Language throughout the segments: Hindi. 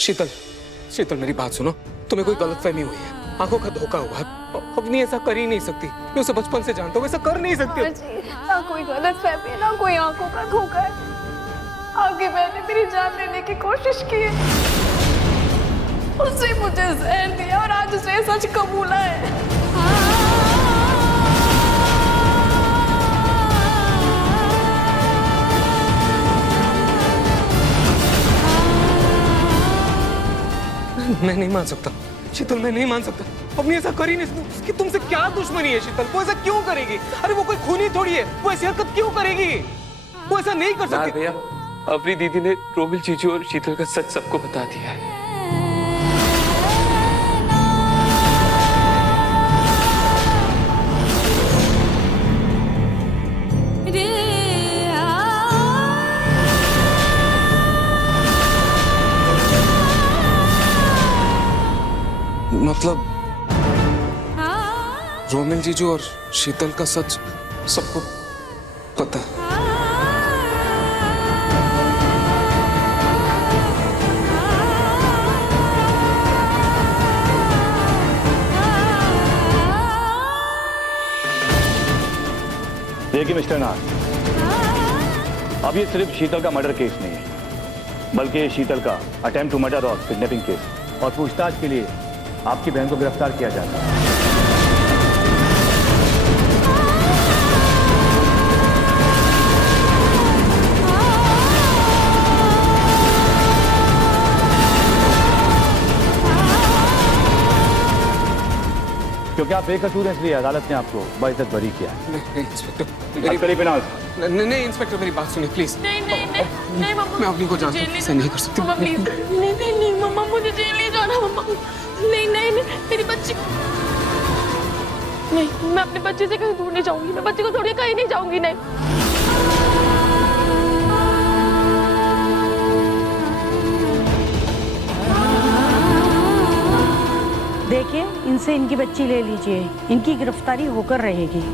शीतल, शीतल मेरी बात सुनो, तुम्हें कोई गलतफहमी हुई है, आंखों का धोखा हुआ है। अवनी ऐसा कर ही नहीं सकती, मैं उसे बचपन से जानता हूँ, ऐसा कर नहीं सकती। ना कोई गलतफहमी, ना कोई आंखों का धोखा है। आपकी बहन ने मेरी जान लेने की कोशिश की है, उसने मुझे जहर दिया और आज उसे सच कबूला है। मैं नहीं मान सकता शीतल, मैं नहीं मान सकता। अपनी ऐसा कर ही नहीं सकती। उसकी तुमसे क्या दुश्मनी है शीतल? वो ऐसा क्यों करेगी? अरे वो कोई खूनी थोड़ी है, वो ऐसी हरकत क्यों करेगी? वो ऐसा नहीं कर सकती। भैया, अपनी दीदी ने रोमिल जीजू और शीतल का सच सबको बता दिया है। मतलब रोमिल जीजू और शीतल का सच सबको पता है। देखिए मिस्टर नाथ, अब ये सिर्फ शीतल का मर्डर केस नहीं है, बल्कि ये शीतल का अटेम्प्ट टू मर्डर और किडनैपिंग केस, और पूछताछ के लिए आपकी बहन को गिरफ्तार किया जाता है। क्योंकि आप बेकसूर हैं, इसलिए अदालत ने आपको बाइज्जत बरी किया है। नहीं इंस्पेक्टर, नहीं इंस्पेक्टर, मेरी बात सुनिए प्लीज। नहीं मम्मा, मैं अपनी को जानता हूँ, ऐसा नहीं कर सकती। मम्मा प्लीज, नहीं मम्मा, मुझे जेल नहीं जाना मम्मा। नहीं मेरी बच्ची, नहीं, मैं अपने बच्चे से कहीं दूर नहीं जाऊंगी। मैं बच्चे को छोड़ के कहीं नहीं जाऊंगी। नहीं देखिए, इनसे इनकी बच्ची ले लीजिए, इनकी गिरफ्तारी होकर रहेगी।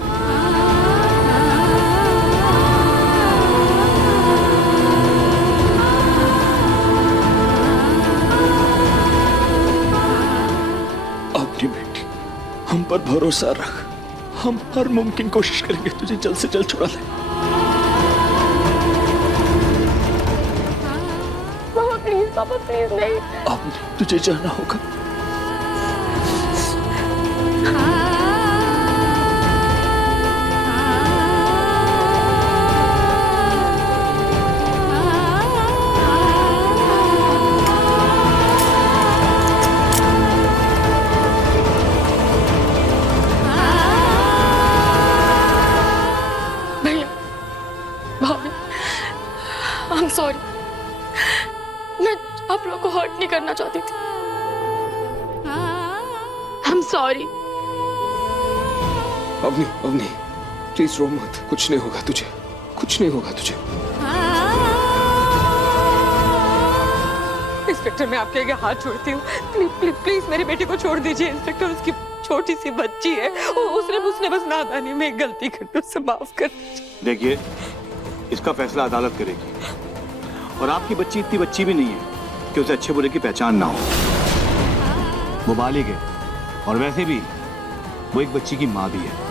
अपनी बेटी, हम पर भरोसा रख, हम हर मुमकिन कोशिश करेंगे तुझे जल्द से जल्द छुड़ा लें। पापा प्लीज नहीं। अब तुझे जाना होगा। भैया, भाभी, आई एम सॉरी। मैं आप लोग को हर्ट नहीं करना चाहती थी। I am sorry. Avni please रो मत, कुछ नहीं होगा तुझे, कुछ नहीं होगा तुझे। इंस्पेक्टर, मैं आपके आगे हाथ जोड़ती हूँ, प्लीज मेरी बेटी को छोड़ दीजिए इंस्पेक्टर। उसकी छोटी सी बच्ची है, उसने बस नादानी में एक गलती कर दी, उससे माफ कर दीजिए। देखिए, इसका फैसला अदालत करेगी, और आपकी बच्ची इतनी बच्ची भी नहीं है कि उसे अच्छे बुरे की पहचान ना हो। वो बालिग है, और वैसे भी वो एक बच्ची की माँ भी है।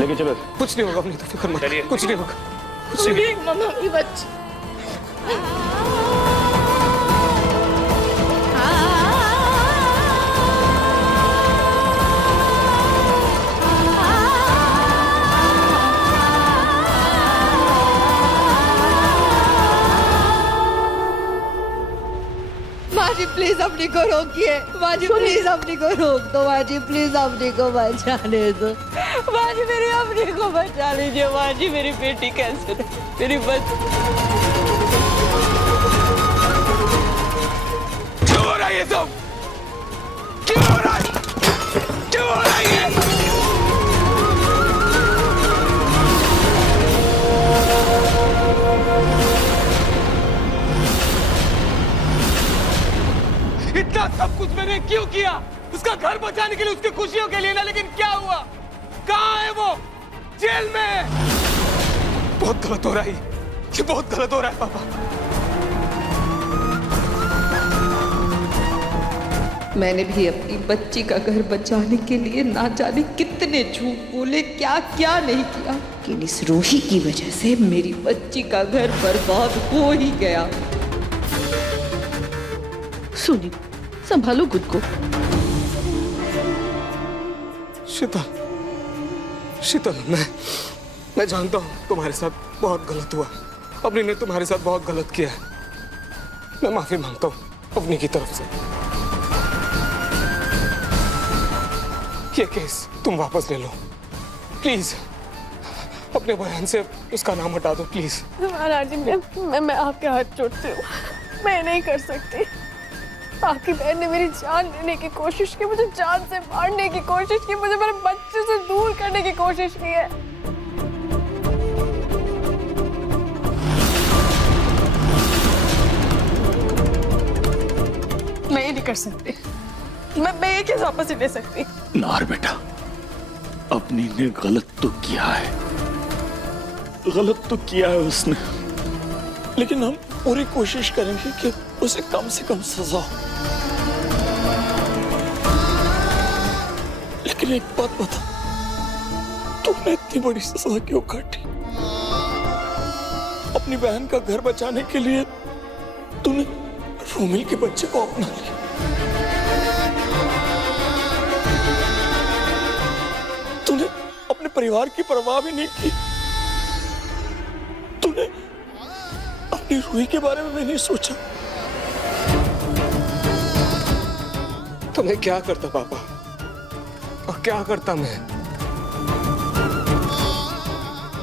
लेकिन चलो, कुछ नहीं होगा, अपनी तो फिक्र मत, कुछ नहीं होगा, कुछ नहीं। मम्मा की बच्ची। माजी प्लीज अपनी को रोकिए, माजी प्लीज अपनी को रोक दो, माजी प्लीज अपनी को बचाने दो, माजी मेरी अपनी को बचा लीजिए, माजी मेरी बेटी कैसे है? मेरी बच्ची। क्यों हो रहा है ये सब? क्यों हो रहा है? क्यों हो रहा है ये? इतना सब कुछ मैंने क्यों किया? उसका घर बचाने के लिए, उसकी खुशियों के लिए ना, लेकिन क्या हुआ? कहाँ है वो? जेल में। बहुत गलत हो रहा है, ये बहुत गलत हो रहा है पापा। मैंने भी अपनी बच्ची का घर बचाने के लिए ना जाने कितने झूठ बोले, क्या क्या नहीं किया, लेकिन इस रूही की वजह से मेरी बच्ची का घर बर्बाद हो ही गया। सुनी, संभालो खुद को। शीतल, मैं जानता हूँ तुम्हारे साथ बहुत गलत हुआ, अपनी ने तुम्हारे साथ बहुत गलत किया है। मैं माफी मांगता हूँ अपनी की तरफ से। ये केस तुम वापस ले लो प्लीज, अपने बयान से उसका नाम हटा दो प्लीज। महाराज जी, मैं आपके हाथ जोड़ती हूँ, मैं नहीं कर सकती। आपकी बहन ने मेरी जान लेने की कोशिश की, मुझे जान से मारने की कोशिश की, मुझे मेरे बच्चे से दूर करने की कोशिश की है। मैं ये नहीं कर सकती, मैं ये केस वापस नहीं ले सकती। नार बेटा, अपनी ने गलत तो किया है, गलत तो किया है उसने, लेकिन हम पूरी कोशिश करेंगे कि उसे कम से कम सजा हो। लेकिन एक बात बता, तुमने इतनी बड़ी सजा क्यों काटी? अपनी बहन का घर बचाने के लिए तूने रोमिल के बच्चे को अपना लिया। तूने अपने परिवार की परवाह भी नहीं की, तूने अपनी रूही के बारे में भी नहीं सोचा। तो मैं क्या करता पापा, और क्या करता मैं?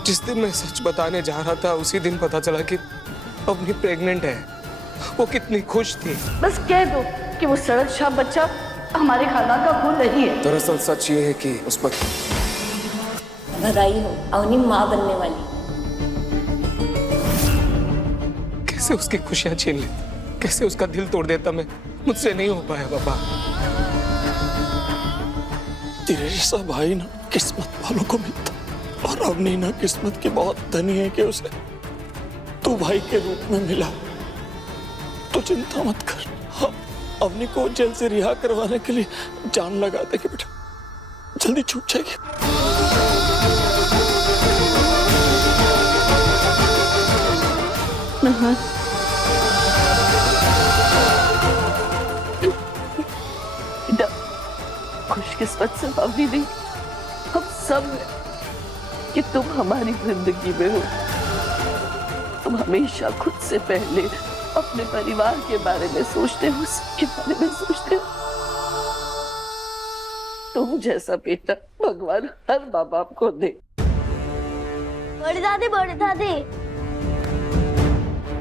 जिस दिन मैं सच बताने जा रहा था उसी दिन पता चला कि अपनी प्रेग्नेंट है। वो कितनी खुश थी। बस कह दो कि वो सरद शाह बच्चा हमारे खानदान का खून नहीं है। दरअसल सच ये है कि उस पर बधाई हो, अवनी माँ बनने वाली। कैसे उसकी खुशियां छीन ली, कैसे उसका दिल तोड़ देता मैं, मुझसे नहीं हो पाया पापा। तेरे जैसा भाई ना किस्मत वालों को मिलता, और अवनी ना किस्मत की बहुत धनी है कि उसे तू भाई के रूप में मिला। तो चिंता मत कर, हम अवनी को जेल से रिहा करवाने के लिए जान लगा देंगे बेटा, जल्दी छूट जाएगी। खुशकिस्मत से अवनी नहीं, हम सब हैं कि तुम हमारी जिंदगी में हो। तुम हमेशा खुद से पहले अपने परिवार के बारे में सोचते हो, सबके बारे में सोचते हो। तुम जैसा बेटा भगवान हर माँ बाप को दे। बड़ी दादी,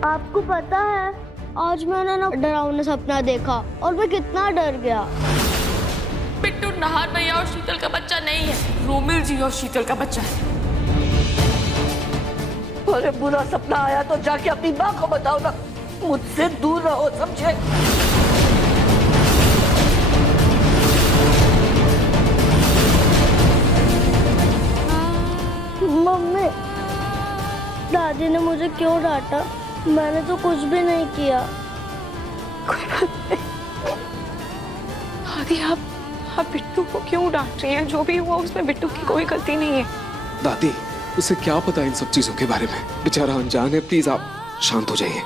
आपको पता है आज मैंने ना डरावना सपना देखा और मैं कितना डर गया। बिट्टू नाहर भैया और शीतल का बच्चा नहीं है, रोमिल जी और शीतल का बच्चा है। अरे बुरा सपना आया तो जाके अपनी माँ को बताओ ना, मुझसे दूर रहो, समझे? मम्मी, दादी ने मुझे क्यों डांटा? मैंने तो कुछ भी नहीं किया। कोई बात नहीं दादी, आप बिट्टू को क्यों डांट रही हैं? जो भी हुआ उसमें बिट्टू की कोई गलती नहीं है। दादी, उसे क्या पता इन सब चीजों के बारे में, बेचारा अनजान है। प्लीज आप शांत हो जाइए।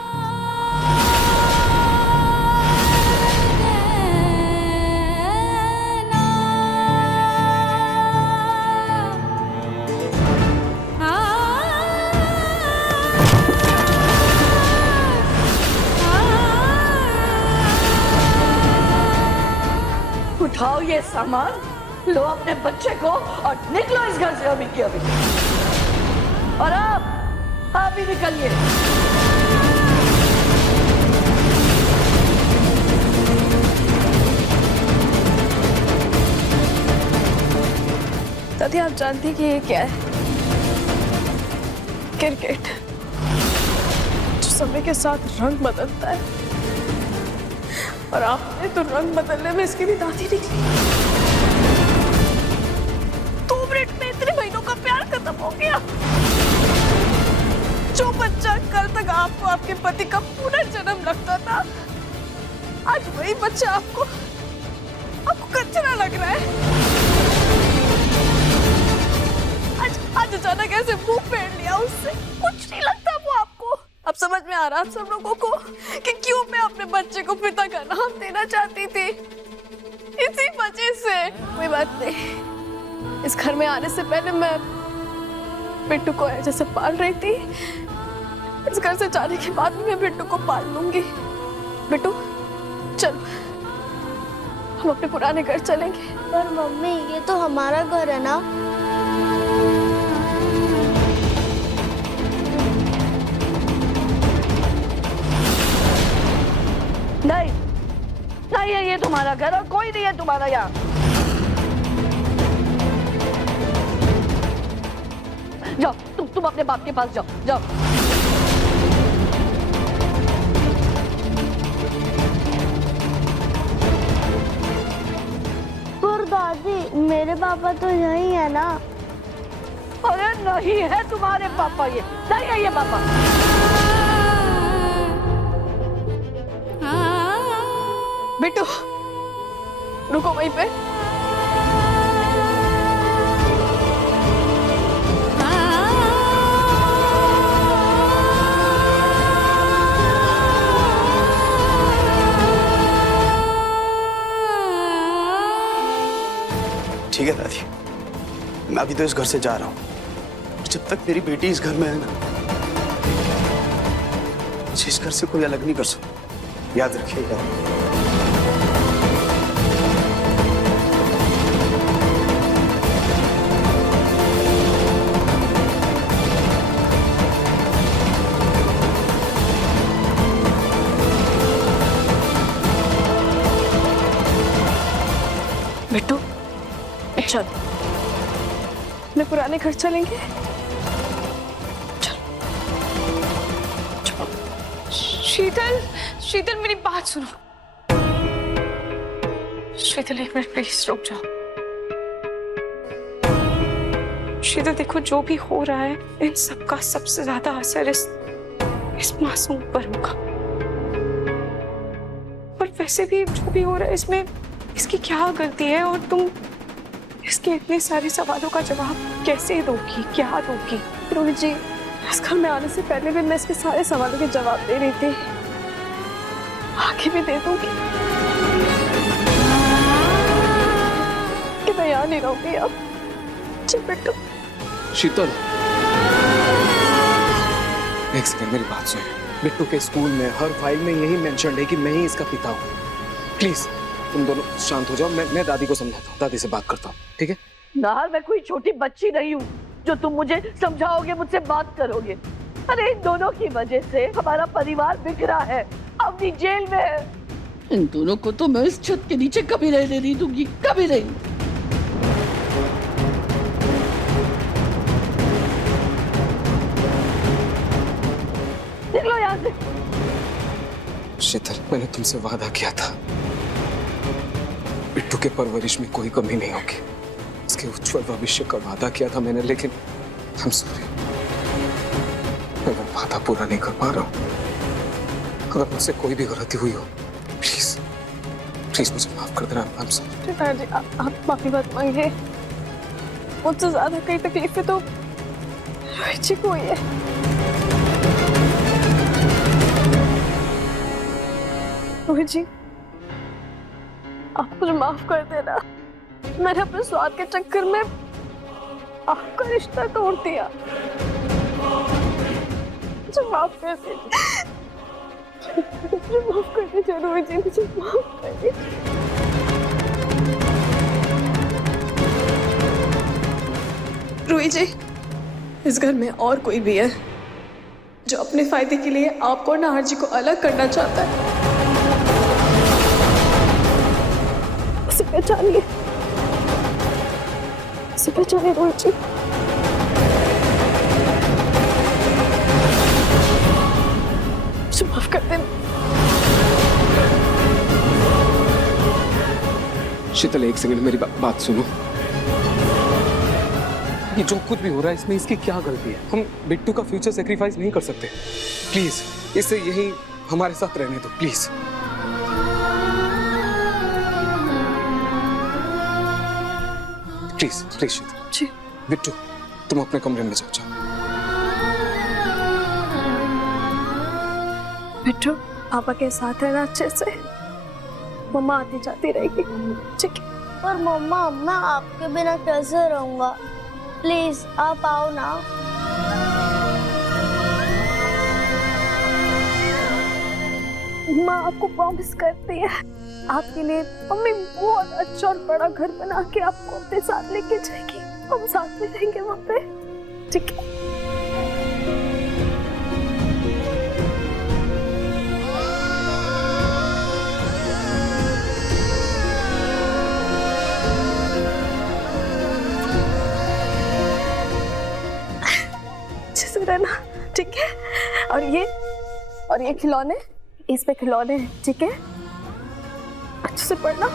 उठाओ ये सामान, लो अपने बच्चे को और निकलो इस घर से अभी के अभी। और आप भी निकलिए। दादी, आप जानती कि ये क्या है? क्रिकेट, जो समय के साथ रंग बदलता है, और आपने तो रंग बदलने में इसकी भी दादी निकली। 2 मिनट में इतने महीनों का प्यार खत्म हो गया। जो बच्चा कल तक आपको आपके पति का पुनर्जन्म लगता था, आज वही बच्चा आपको कचरा लग रहा है। आज अचानक ऐसे मुंह फेर लिया उससे, कुछ नहीं लगता वो आपको। अब समझ में आ रहा आप सब लोगों को कि क्यों मैं अपने बच्चे को पिता का नाम देना चाहती थी, इसी वजह से। कोई बात नहीं, इस घर में आने से पहले मैं बिट्टू को जैसे पाल रही थी, इस घर से जाने के बाद मैं बिट्टू को पाल लूंगी। बिट्टू चलो, हम अपने पुराने घर चलेंगे। पर मम्मी, ये तो हमारा घर है ना। नहीं नहीं है ये तुम्हारा घर, और कोई नहीं है तुम्हारा यहाँ। जाओ, तुम अपने बाप के पास जाओ, जाओ। पर दादी, मेरे पापा तो यही है ना। अरे नहीं है तुम्हारे पापा, ये नहीं है ये पापा। बिट्टू रुको वहीं पे। ठीक है दादी, मैं अभी तो इस घर से जा रहा हूँ, जब तक मेरी बेटी इस घर में है ना, मुझे इस घर से कोई अलग नहीं कर सकता, याद रखिएगा। बिट्टू चल, अपने पुराने घर चलेंगे। शीतल, शीतल मेरी बात सुनो। शीतल एक मिनट प्लीज रुक जाओ। शीतल देखो, जो भी हो रहा है इन सबका सबसे ज्यादा असर इस मासूम पर होगा। और वैसे भी जो भी हो रहा है इसमें इसकी क्या गलती है, और तुम इसके इतने सारे सवालों का जवाब कैसे दोगी, क्या दोगी? रोहित जी, इस घर में आने से पहले भी मैं इसके सारे सवालों के जवाब दे रही थी, आगे भी दे दूंगी। कि मैं यहाँ नहीं रहूंगी अब। जी बिट्टू। शीतल, एक सेकंड मेरी बात सुन। बिट्टू के स्कूल में हर फाइल में यही मेंशन है कि मैं ही इसका पिता हूँ। प्लीज तुम दोनों शांत हो जाओ, मैं दादी को समझाता हूँ, दादी से बात करता हूँ, ठीक है? नाहर, मैं कोई छोटी बच्ची नहीं हूँ जो तुम मुझे समझाओगे, मुझसे बात करोगे। अरे इन दोनों की वजह से हमारा परिवार बिखरा है, अपनी जेल में है। इन दोनों को तो मैं इस छत के नीचे कभी रहने नहीं दूंगी, कभी नहीं। निकलो यहाँ से। शीतल, मैंने तुमसे वादा किया था बिट्टू के परवरिश में कोई कमी नहीं होगी, उसके उज्जवल भविष्य का वादा किया था मैंने, लेकिन I'm sorry, मैं वो वादा पूरा नहीं कर पा रहा हूँ। अगर मुझसे कोई भी गलती हुई हो, प्लीज प्लीज मुझे माफ कर देना। I'm sorry। दादी, आप माफी मत मांगिए, मुझसे ज्यादा कई तकलीफें तो रोहित जी को हुई है। रोहित जी, आप मुझे माफ कर देना, मैंने अपने स्वाद के चक्कर में आपका रिश्ता तोड़ दिया। मुझे माफ कर दीजिए, मुझे माफ कर दीजिए रोहित जी, मुझे माफ कर दीजिए। रोहित जी, इस घर में और कोई भी है जो अपने फायदे के लिए आपको और नाहर जी को अलग करना चाहता है, उसे पहचानिए, उसे पहचानिए रोहित जी। मुझे माफ कर देना। शीतल, एक सेकंड मेरी बात सुनो। ये जो कुछ भी हो रहा है इसमें इसकी क्या गलती है? हम बिट्टू का फ्यूचर सेक्रीफाइस नहीं कर सकते। प्लीज इसे यही हमारे साथ रहने दो प्लीज। प्लीज प्लीज शीतल। जी बिट्टू तुम अपने कमरे में जाओ। बिट्टू पापा के साथ रहना अच्छे से, मम्मा आती जाती रहेगी, ठीक है? पर मम्मा मैं आपके बिना कैसे रहूंगा? प्लीज आप आओ ना। माँ आपको प्रॉमिस करती है आपके लिए मम्मी बहुत अच्छा और बड़ा घर बना के आपको अपने साथ लेके जाएगी। हम साथ में रहेंगे वहाँ पे, ठीक है? अच्छे से रहना, ठीक है? और ये खिलौने, इस पे खिलौने हैं, ठीक है? अच्छे से पढ़ना।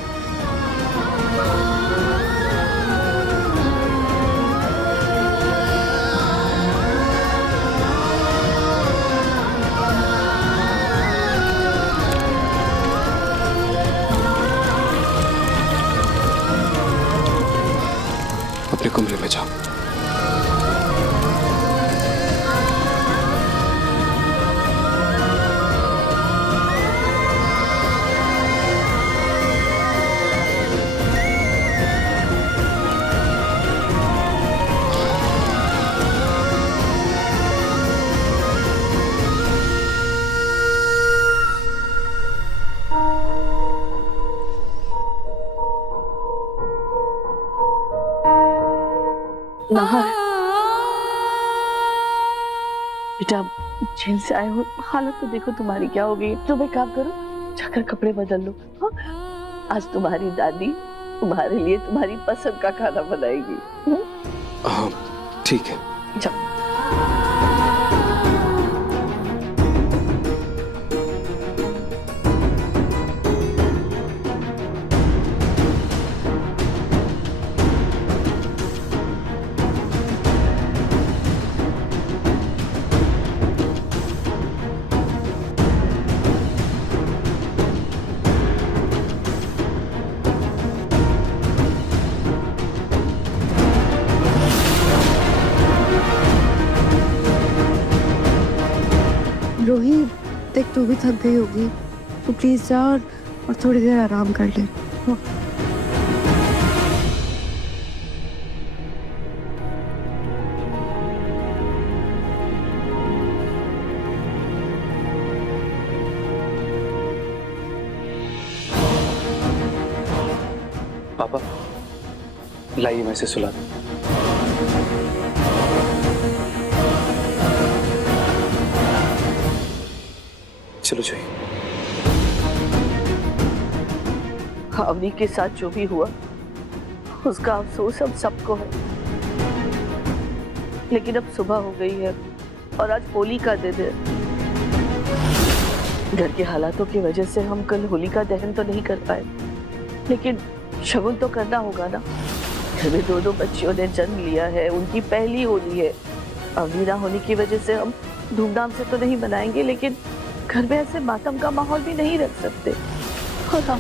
अपने कमरे में जाओ। नाहर, बेटा जेल से आए हो, हालत तो देखो तुम्हारी क्या हो गई। तुम एक काम करो, जाकर कपड़े बदल लो। हाँ? आज तुम्हारी दादी तुम्हारे लिए तुम्हारी पसंद का खाना बनाएगी। हाँ ठीक है। जाओ। रोही देख तू भी थक गई होगी, तो प्लीज जा और थोड़ी देर आराम कर ले। पापा लाइए मैं इसे सुला दूं। चलो जाइए। अवनी के साथ जो भी हुआ उसका अफसोस हम सबको है, लेकिन अब सुबह हो गई है और आज होली का दिन है। घर के हालातों की वजह से हम कल होली का दहन तो नहीं कर पाए, लेकिन शगुन तो करना होगा ना। घर में दो बच्चियों ने जन्म लिया है, उनकी पहली होली है। अवनी ना होने की वजह से हम धूमधाम से तो नहीं बनाएंगे, लेकिन घर में ऐसे मातम का माहौल भी नहीं रख सकते। और हाँ,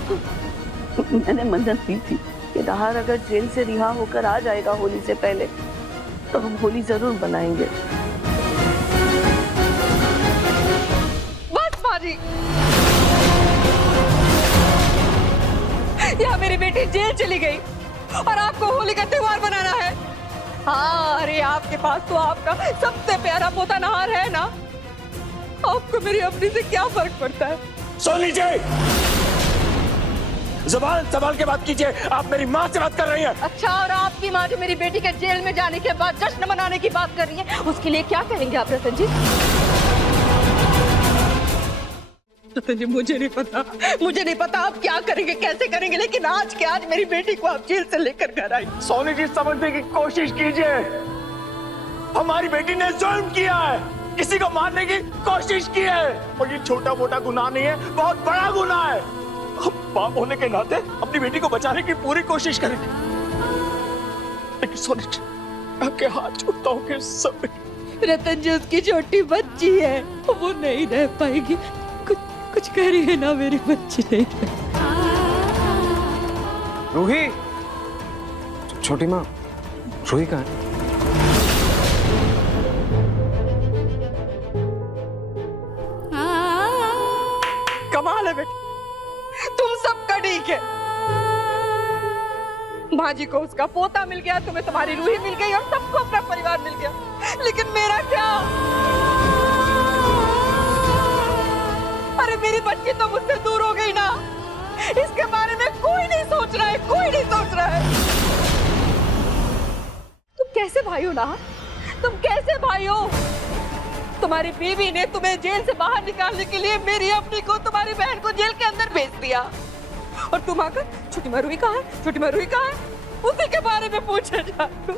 मैंने मन्नत दी थी कि नाहर अगर जेल से रिहा होकर आ जाएगा होली से पहले तो हम होली जरूर बनाएंगे। बस माजी, यहाँ मेरी बेटी जेल चली गई और आपको होली का त्योहार मनाना है। हाँ, अरे आपके पास तो आपका सबसे प्यारा पोता नाहर है ना, आपको मेरी अपनी से क्या फर्क पड़ता है? सुन लीजिए, ज़बान संभाल के बात कीजिए। आप मेरी माँ से बात कर रही हैं। अच्छा, और आपकी माँ जो मेरी बेटी के जेल में जाने के बाद जश्न मनाने की बात कर रही है, उसके लिए क्या कहेंगे आप रतन जी? रतन जी मुझे नहीं पता आप क्या करेंगे, कैसे करेंगे, लेकिन आज के आज मेरी बेटी को आप जेल से लेकर घर आई। सोनी जी समझने की कोशिश कीजिए, हमारी बेटी ने जुल्म किया है, किसी को मारने की कोशिश की है, और ये छोटा मोटा गुनाह नहीं है, बहुत बड़ा गुनाह है। हम बाप होने के नाते अपनी बेटी को बचाने की पूरी कोशिश करेंगे, लेकिन सोनी जी आके हाथ जोड़ता हूँ कि सब रतन जी उसकी छोटी बच्ची है, वो नहीं रह पाएगी। कुछ करिए ना, मेरी बच्ची नहीं रह। रूही, छोटी माँ, रूही कहाँ है? कमाल है बेटी, तुम सबका ठीक है। भाजी को उसका पोता मिल गया, तुम्हें तुम्हारी रूही मिल गई और सबको अपना परिवार मिल गया, लेकिन मेरा क्या? अरे मेरी बच्ची तो मुझसे दूर हो गई ना, इसके बारे में कोई नहीं सोच रहा है, कोई नहीं सोच रहा है। तुम कैसे भाई हो ना, तुम कैसे भाई हो? तुम्हारी बीवी ने तुम्हें जेल से बाहर निकालने के लिए मेरी अपनी को, तुम्हारी बहन को जेल के अंदर भेज दिया, और तुम आकर छोटी मरूई कहाँ है, छोटी मरूई कहाँ है, उसी के बारे में पूछे जा रहे हो।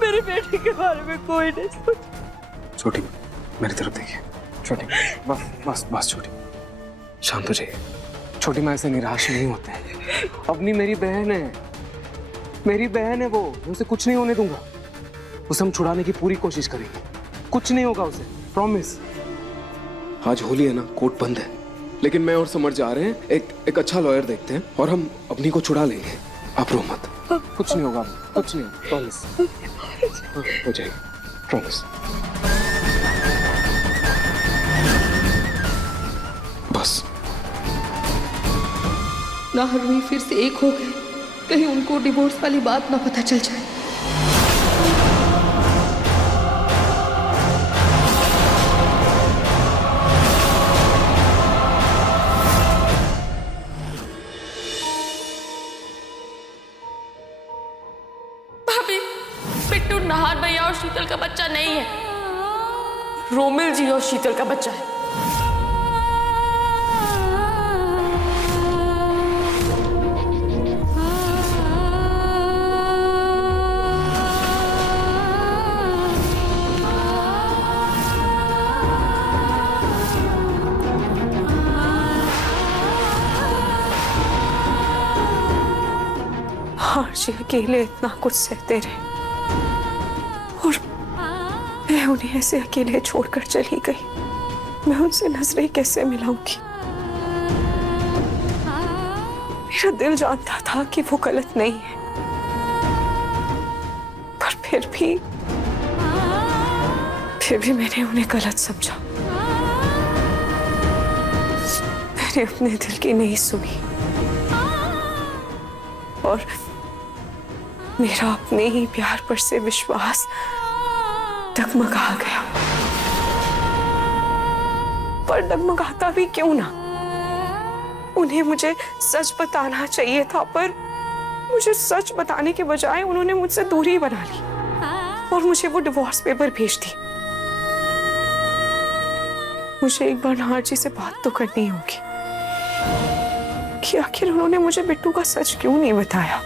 मेरी बेटी के बारे में कोई नहीं सोचा। छोटी मेरी तरफ देखिए, छोटी बस बस बस, छोटी शांत हो जाइए। छोटी माँ ऐसे निराश नहीं होते हैं, अपनी मेरी बहन है, मेरी बहन है वो, मैं उसे कुछ नहीं होने दूंगा। उसे हम छुड़ाने की पूरी कोशिश करेंगे, कुछ नहीं होगा उसे, प्रॉमिस। आज होली है ना, कोर्ट बंद है, लेकिन मैं और समर जा रहे हैं, एक अच्छा लॉयर देखते हैं और हम अपनी को छुड़ा लेंगे। आप रो मत, कुछ नहीं होगा, कुछ नहीं, प्रॉमिस हो जाएगी, प्रॉमिस। बस ना रूही फिर से एक हो गए, कहीं उनको डिवोर्स वाली बात ना पता चल जाए। भाभी, बिट्टू नहार भैया और शीतल का बच्चा नहीं है, रोमिल जी और शीतल का बच्चा है। जी अकेले इतना कुछ सहते रहे और मैं उन्हें ऐसे अकेले छोड़कर चली गई। मैं उनसे नजरें कैसे मिलाऊंगी? मेरा दिल जानता था कि वो गलत नहीं है, पर फिर भी मैंने उन्हें गलत समझा। मैंने अपने दिल की नहीं सुनी और मेरा अपने ही प्यार पर से विश्वास डगमगा गया। पर डगमगाता भी क्यों ना, उन्हें मुझे सच बताना चाहिए था, पर मुझे सच बताने के बजाय उन्होंने मुझसे दूरी बना ली और मुझे वो डिवोर्स पेपर भेज दी। मुझे एक बार नाहर जी से बात तो करनी होगी कि आखिर उन्होंने मुझे बिट्टू का सच क्यों नहीं बताया,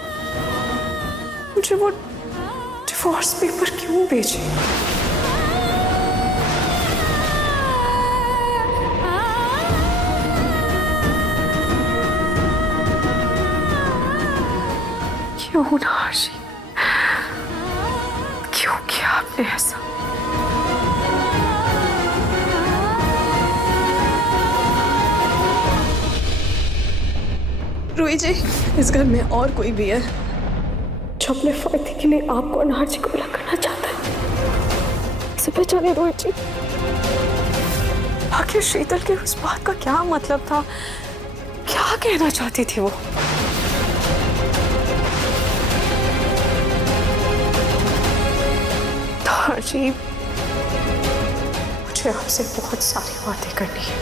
मुझे वो डिवोर्स पेपर क्यों भेजे। क्यों नाहर जी, क्यों किया आपने ऐसा? रूही जी, इस घर में और कोई भी है जो अपने फायदे के लिए आपको और नाहर जी को अलग करना चाहता है? इसे पहचाने रोहित जी। आखिर शीतल के उस बात का क्या मतलब था, क्या कहना चाहती थी वो? नाहर जी, मुझे आपसे बहुत सारी बातें करनी है।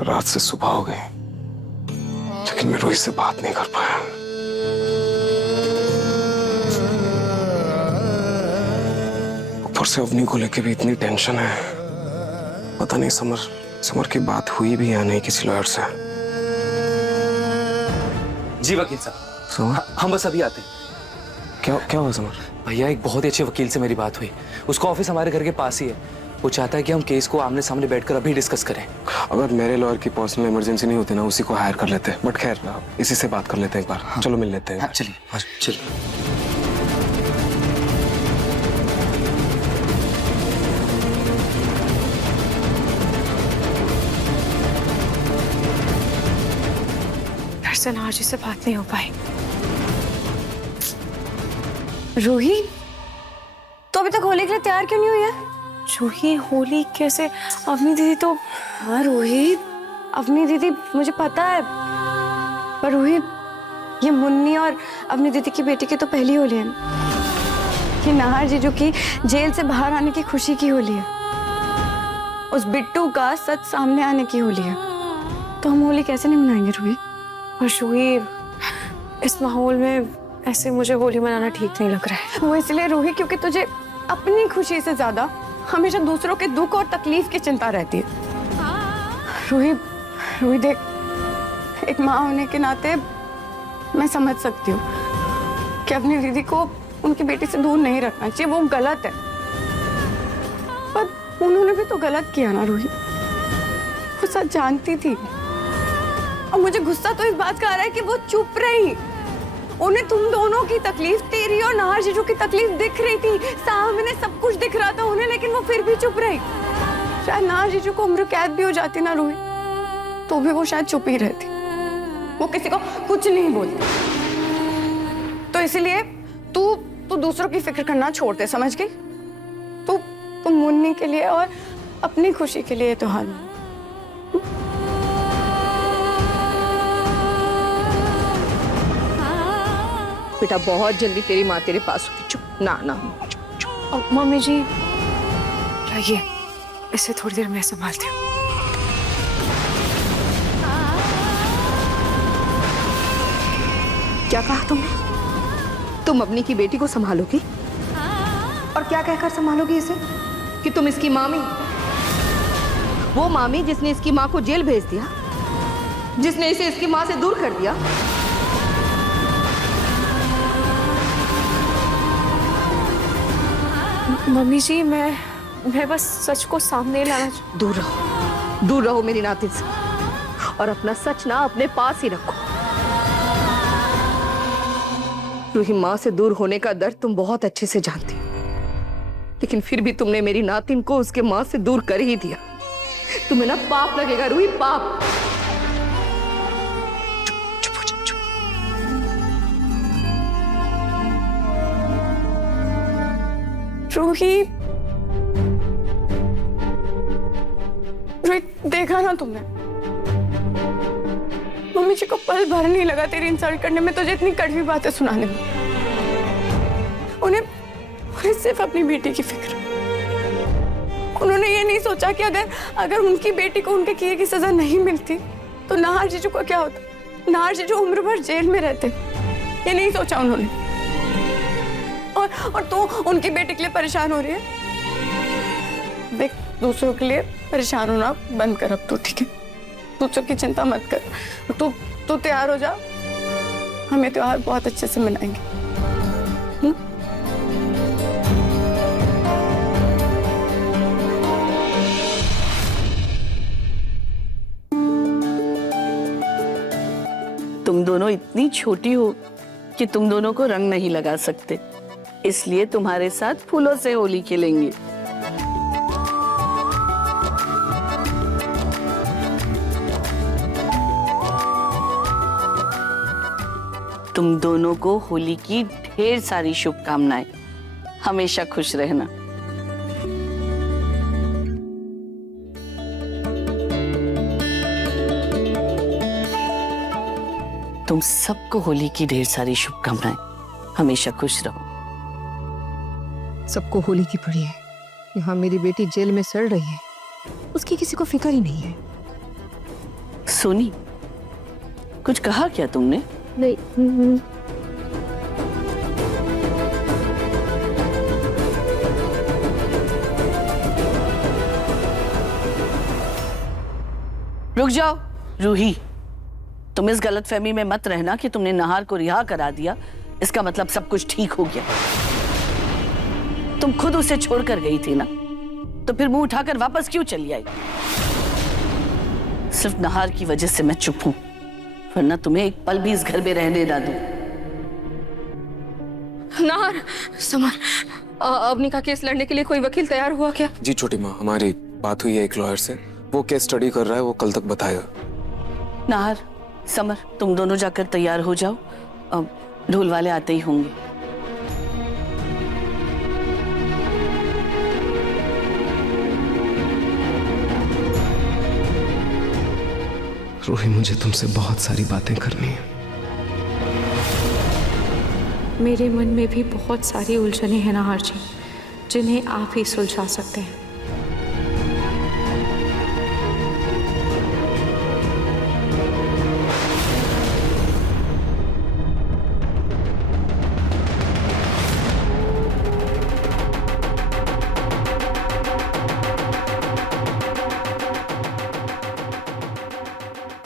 रात से सुबह हो गई, लेकिन मैं रोहित से बात नहीं कर पाया। ऊपर से अवनी को लेके भी इतनी टेंशन है, पता नहीं समर की बात हुई भी या नहीं किसी लॉयर से। जी वकील साहब, समर, हम बस अभी आते हैं। क्या हुआ समर? भैया एक बहुत ही अच्छे वकील से मेरी बात हुई, उसका ऑफिस हमारे घर के पास ही है। वो चाहता है कि हम केस को आमने सामने बैठकर अभी डिस्कस करें। अगर मेरे लॉयर की पर्सनल इमरजेंसी नहीं होती ना, उसी को हायर कर लेते हैं। बट खैर इसी से बात कर लेते हैं एक बार। हाँ। चलो मिल लेते हैं। हाँ, चलिए। हाँ, चलिए। दरअसल आज से बात नहीं हो पाई। रूही, तो अभी तक होली के लिए तैयार क्यों नहीं हुई है? रूही, होली कैसे? अवनी दीदी तो... हाँ रूही, अवनी दीदी मुझे पता है, पर रूही ये मुन्नी और अवनी दीदी की बेटी की तो पहली होली है। ये नाहर जीजू की जेल से बाहर आने की खुशी की होली है। उस बिट्टू का सच सामने आने की होली है। तो हम होली कैसे नहीं मनाएंगे रूही? और रूही, इस माहौल में ऐसे मुझे होली मनाना ठीक नहीं लग रहा है। वो इसलिए रूही क्योंकि तुझे अपनी खुशी से ज्यादा हमेशा दूसरों के दुख और तकलीफ की चिंता रहती है। रूही, रूही देख, एक माँ होने के नाते मैं समझ सकती हूँ कि अपनी दीदी को उनकी बेटी से दूर नहीं रखना चाहिए, वो गलत है। पर उन्होंने भी तो गलत किया ना रूही, वो सच जानती थी। और मुझे गुस्सा तो इस बात का आ रहा है कि वो चुप रही। उन्हें तुम दोनों की तकलीफ, तेरी और नाहर जीजू की तकलीफ दिख रही थी, सामने सब कुछ दिख रहा था उन्हें, लेकिन वो फिर भी चुप रही। शायद नाहर जीजू को उम्र कैद भी हो जाती ना रूही, तो भी वो शायद चुप ही रहती, वो किसी को कुछ नहीं बोलती। तो इसलिए तू दूसरों की फिक्र करना छोड़ दे, समझ गई? तू मुन्नी के लिए और अपनी खुशी के लिए त्योहार मना। बेटा बहुत जल्दी तेरी माँ तेरे पास होगी। चुप ना और मम्मी जी रहिए, इसे थोड़ी देर मैं संभालती हूँ। क्या कहा तुमने? तुम अपनी की बेटी को संभालोगी? और क्या कहकर संभालोगी इसे? कि तुम इसकी मामी, वो मामी जिसने इसकी माँ को जेल भेज दिया, जिसने इसे इसकी माँ से दूर कर दिया। मम्मी जी मैं बस सच को सामने लाना दूर रहो मेरी नातिन से, और अपना सच ना अपने पास ही रखो। रूही, माँ से दूर होने का दर्द तुम बहुत अच्छे से जानती हो, लेकिन फिर भी तुमने मेरी नातिन को उसके माँ से दूर कर ही दिया। तुम्हें ना पाप लगेगा रूही, पाप। चुप हो जा, चुप। रूही, देखा ना तुमने, मम्मी जी को पल भर नहीं लगा तेरी इंसल्ट करने में, तुझे इतनी कड़वी बातें सुनाने में। उन्हें सिर्फ अपनी बेटी की फिक्र। उन्होंने ये नहीं सोचा कि अगर उनकी बेटी को उनके किए की सजा नहीं मिलती तो नाहर जीजू को क्या होता। नाहर जीजू उम्र भर जेल में रहते, ये नहीं सोचा उन्होंने। और तू उनकी बेटी के लिए परेशान हो रही है। देख, दूसरों के लिए परेशान होना बंद कर अब तू, ठीक है? दूसरों की चिंता मत कर। तू तैयार हो जा, हमें त्योहार बहुत अच्छे से मनाएंगे। तुम दोनों इतनी छोटी हो कि तुम दोनों को रंग नहीं लगा सकते, इसलिए तुम्हारे साथ फूलों से होली खेलेंगे। तुम दोनों को होली की ढेर सारी शुभकामनाएं। हमेशा खुश रहना। तुम सबको होली की ढेर सारी शुभकामनाएं। हमेशा खुश रहो। सबको होली की पड़ी है। यहाँ मेरी बेटी जेल में सड़ रही है, उसकी किसी को फिक्र ही नहीं है। सोनी, कुछ कहा क्या तुमने? नहीं। रुक जाओ। रूही, तुम इस गलतफहमी में मत रहना कि तुमने नाहर को रिहा करा दिया, इसका मतलब सब कुछ ठीक हो गया। तुम खुद उसे छोड़कर गई थी ना, तो फिर मुंह उठाकर वापस क्यों चली आई? सिर्फ नहार की वजह से मैं चुप हूं, वरना तुम्हें एक पल भी इस घर में रहने ना दूं। नाहर, समर, अवनी का केस लड़ने के लिए कोई वकील तैयार हुआ क्या? जी छोटी माँ, हमारी बात हुई है एक लॉयर से, वो केस स्टडी कर रहा है, वो कल तक बताएगा। नाहर, समर, तुम दोनों जाकर तैयार हो जाओ, अब ढोल वाले आते ही होंगे। रोही, मुझे तुमसे बहुत सारी बातें करनी है। मेरे मन में भी बहुत सारी उलझने हैं नाहर जी, जिन्हें आप ही सुलझा सकते हैं।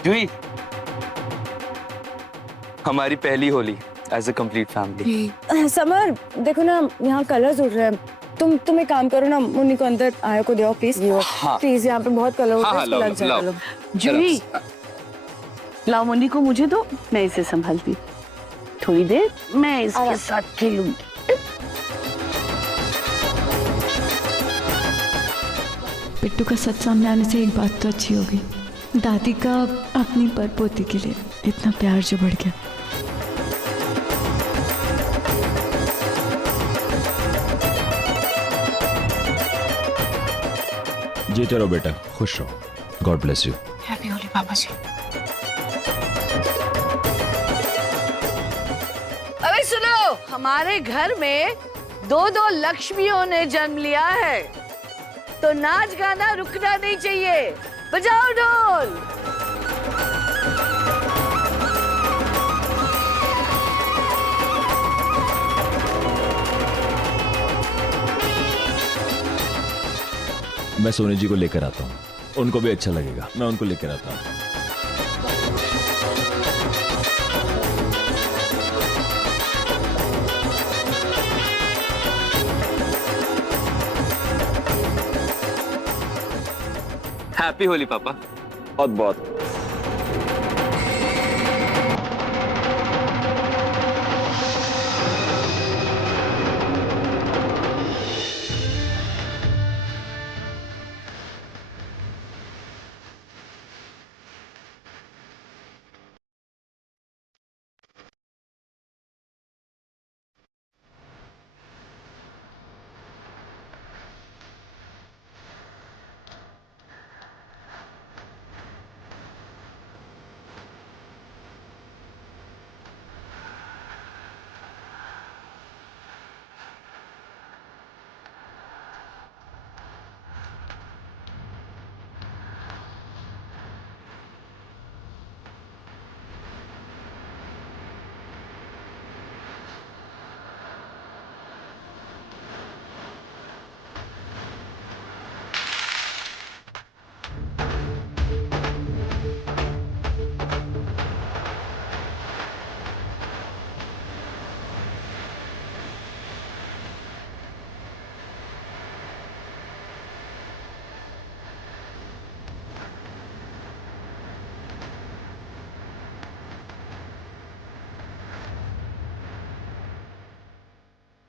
जूही, हमारी पहली Holi as a complete family. Samar, देखो ना यहाँ कलर्स उड़ रहे हैं, तुम एक काम करो ना, मुन्नी को अंदर आया को दो प्लीज। हाँ। प्लीज, यहाँ पे बहुत कलर उड़ रहे हैं, लग जाए। जूही, लाओ मुन्नी को मुझे दो, मैं इसे संभालती, थोड़ी देर मैं इसके साथ खेलूंगी। पिट्टू का सच सामने आने से एक बात तो अच्छी होगी, दादी का अपनी परपोती के लिए इतना प्यार जो बढ़ गया। जीते रहो बेटा, खुश रहो, God bless you. Happy Holi पापा जी। अरे सुनो, हमारे घर में दो लक्ष्मियों ने जन्म लिया है, तो नाच गाना रुकना नहीं चाहिए, बजाओ ढोल। मैं सोनी जी को लेकर आता हूँ, उनको भी अच्छा लगेगा, मैं उनको लेकर आता हूँ। हैप्पी होली पापा। बहुत बहुत।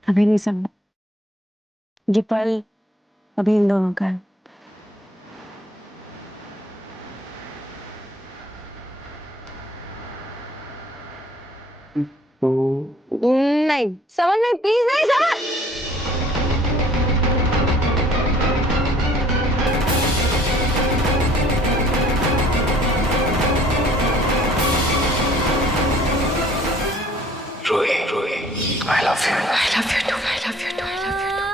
अभी नहीं समझा, ये पल अभी इन दोनों का है। नहीं समझ में, प्लीज नहीं समझ। रोही, I love you. I love you too, I love you too, I love you too।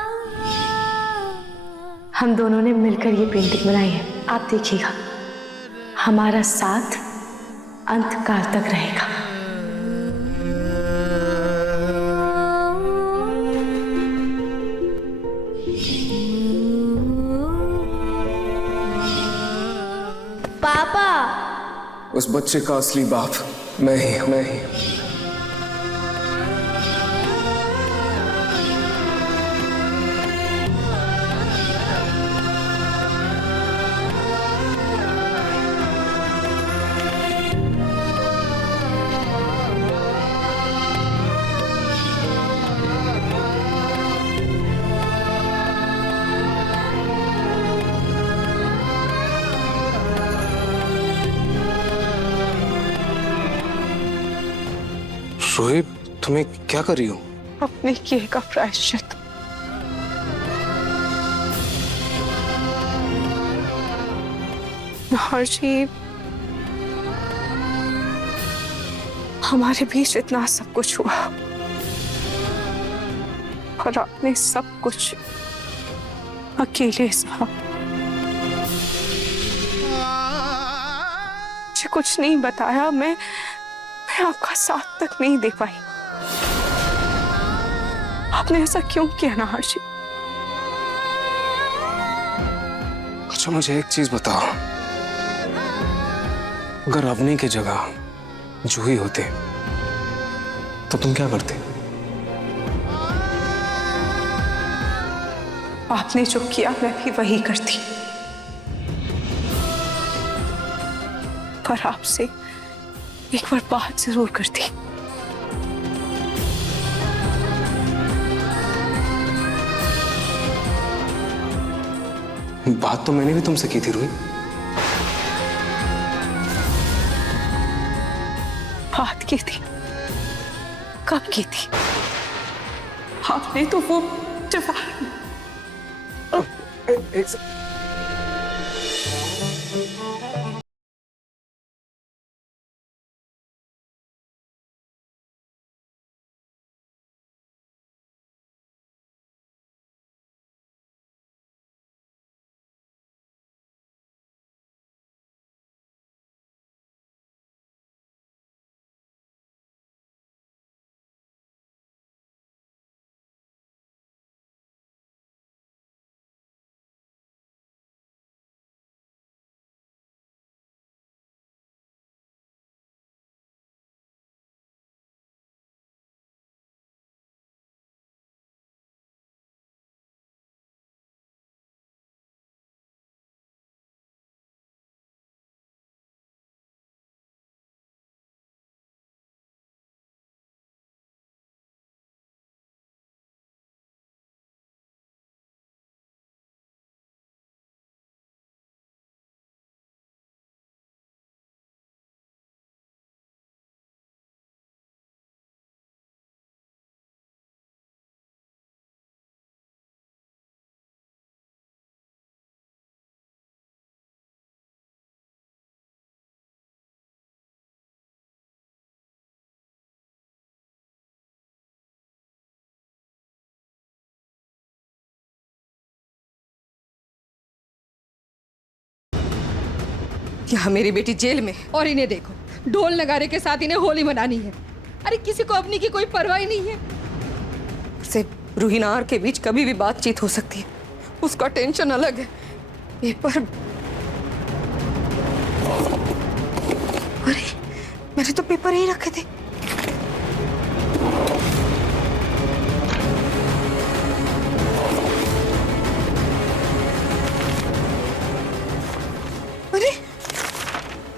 हम दोनों ने मिलकर ये पेंटिंग बनाई है, आप देखिएगा, हमारा साथ अंत काल तक रहेगा। पापा, उस बच्चे का असली बाप मैं ही। रोहित, तुम्हें क्या कर रही हो? अपने किए का प्रायश्चित। हर्षी, हमारे बीच इतना सब कुछ हुआ और आपने सब कुछ अकेले सहा। मुझे कुछ नहीं बताया, मैं आपका साथ तक नहीं दे पाई। आपने ऐसा क्यों किया ना हर्षी? अच्छा मुझे एक चीज बताओ, अगर अवनी की जगह जूही होते तो तुम क्या करते? आपने जो किया मैं भी वही करती, पर आपसे एक बार बात जरूर करती। बात तो मैंने भी तुमसे की थी रोहित। बात की थी? कब की थी? आपने तो वो यहाँ मेरी बेटी जेल में और इन्हें देखो, ढोल नगारे के साथ इन्हें होली मनानी है। अरे किसी को अपनी की कोई परवाह ही नहीं है। से रूहीनार के बीच कभी भी बातचीत हो सकती है, उसका टेंशन अलग है। पेपर, अरे मैंने तो पेपर ही रखे थे। अरे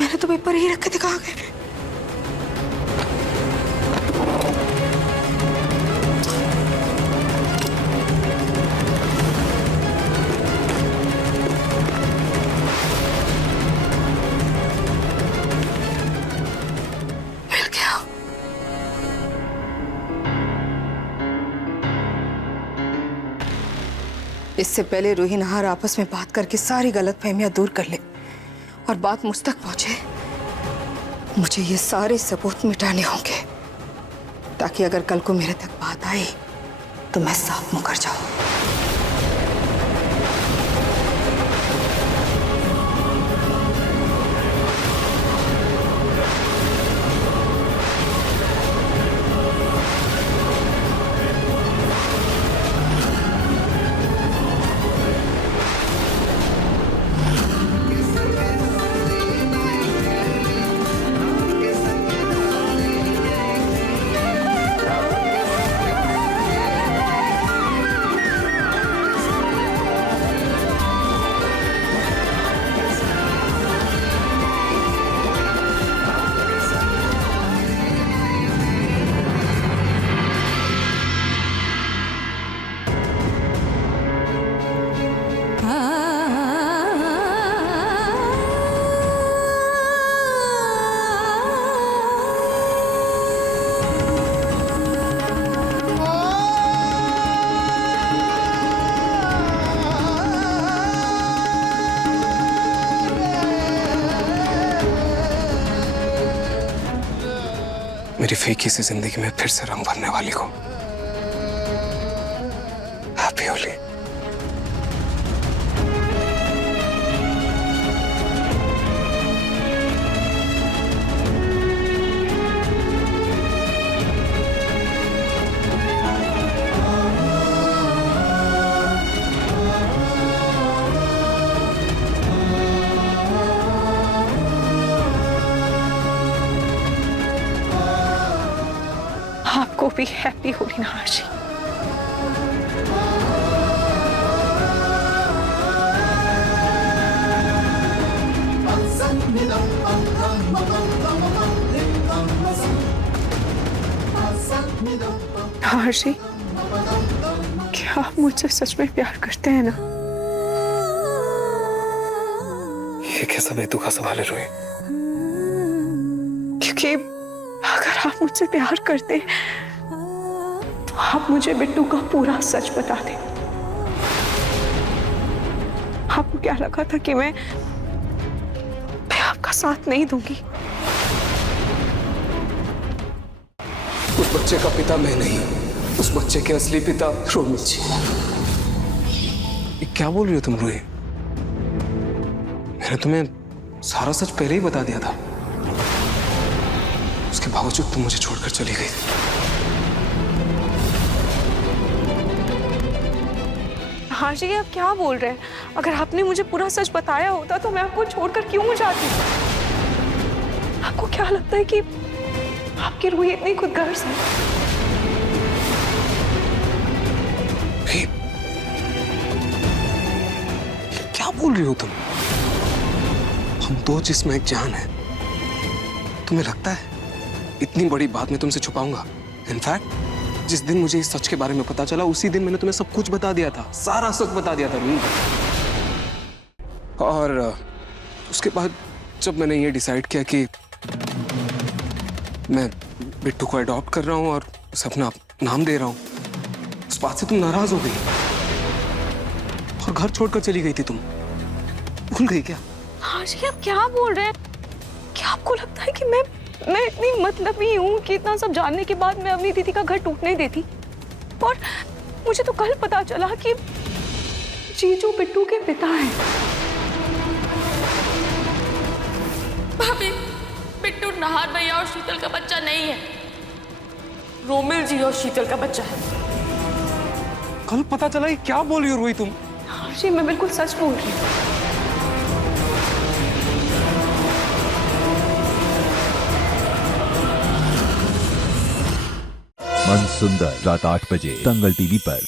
मैंने तो पेपर ही रखे थे, कहाँ गए? मिल गया। इससे पहले रूहीनार आपस में बात करके सारी गलतफहमियां दूर कर ले और बात मुझ तक पहुंचे, मुझे ये सारे सबूत मिटाने होंगे, ताकि अगर कल को मेरे तक बात आई तो मैं साफ मुकर जाऊं। मेरी फीकी सी जिंदगी में फिर से रंग भरने वाली को हैप्पी होली। आपको भी हैप्पी होली नहार जी। नहार जी, क्या आप मुझसे सच में प्यार करते हैं ना? ये कैसा बेतुका सवाल है रोही? क्योंकि अगर आप मुझसे प्यार करते तो आप मुझे बिट्टू का पूरा सच बता दें। आपको क्या लगा था कि मैं आपका साथ नहीं दूंगी? उस बच्चे का पिता मैं नहीं, उस बच्चे के असली पिता रोमिल जी। ये क्या बोल रही हो तुम रोही? मैंने तुम्हें सारा सच पहले ही बता दिया था, उसके बावजूद तुम मुझे छोड़कर चली गई। हाँ जी, आप क्या बोल रहे हैं? अगर आपने मुझे पूरा सच बताया होता तो मैं आपको छोड़कर क्यों जाती? आपको क्या लगता है कि आपकी रूही इतनी खुदगर्ज है? क्या बोल रही हो तुम? हम दो जिस्म एक जान है। तुम्हें लगता है इतनी बड़ी बात मैं तुमसे छुपाऊंगा? इनफैक्ट जिस दिन मुझे इस सच के बारे में पता चला उसी दिन मैंने तुम्हें सब कुछ बता दिया था, सारा सच बता दिया था रूही। और उसके बाद जब मैंने ये डिसाइड किया कि मैं बिट्टू को अडॉप्ट कर रहा हूँ और उसे अपना नाम दे रहा हूँ, उस बात से तुम नाराज हो गई और घर छोड़कर चली गई थी। तुम भूल गई क्या? हाँ जी, आप क्या बोल रहे हैं? क्या आपको लगता है कि मैं इतनी मतलबी हूँ कि इतना सब जानने के बाद मैं अपनी दीदी का घर टूटने देती? और मुझे तो कल पता चला कि जीजू बिट्टू के पिता हैं। भाभी, बिट्टू नहार भैया और शीतल का बच्चा नहीं है, रोमिल जी और शीतल का बच्चा है। कल पता चला? ये क्या बोल रही हो रोही तुम? हाँ जी, मैं बिल्कुल सच बोल रही हूँ। मन सुंदर रात 8 बजे दंगल टीवी पर।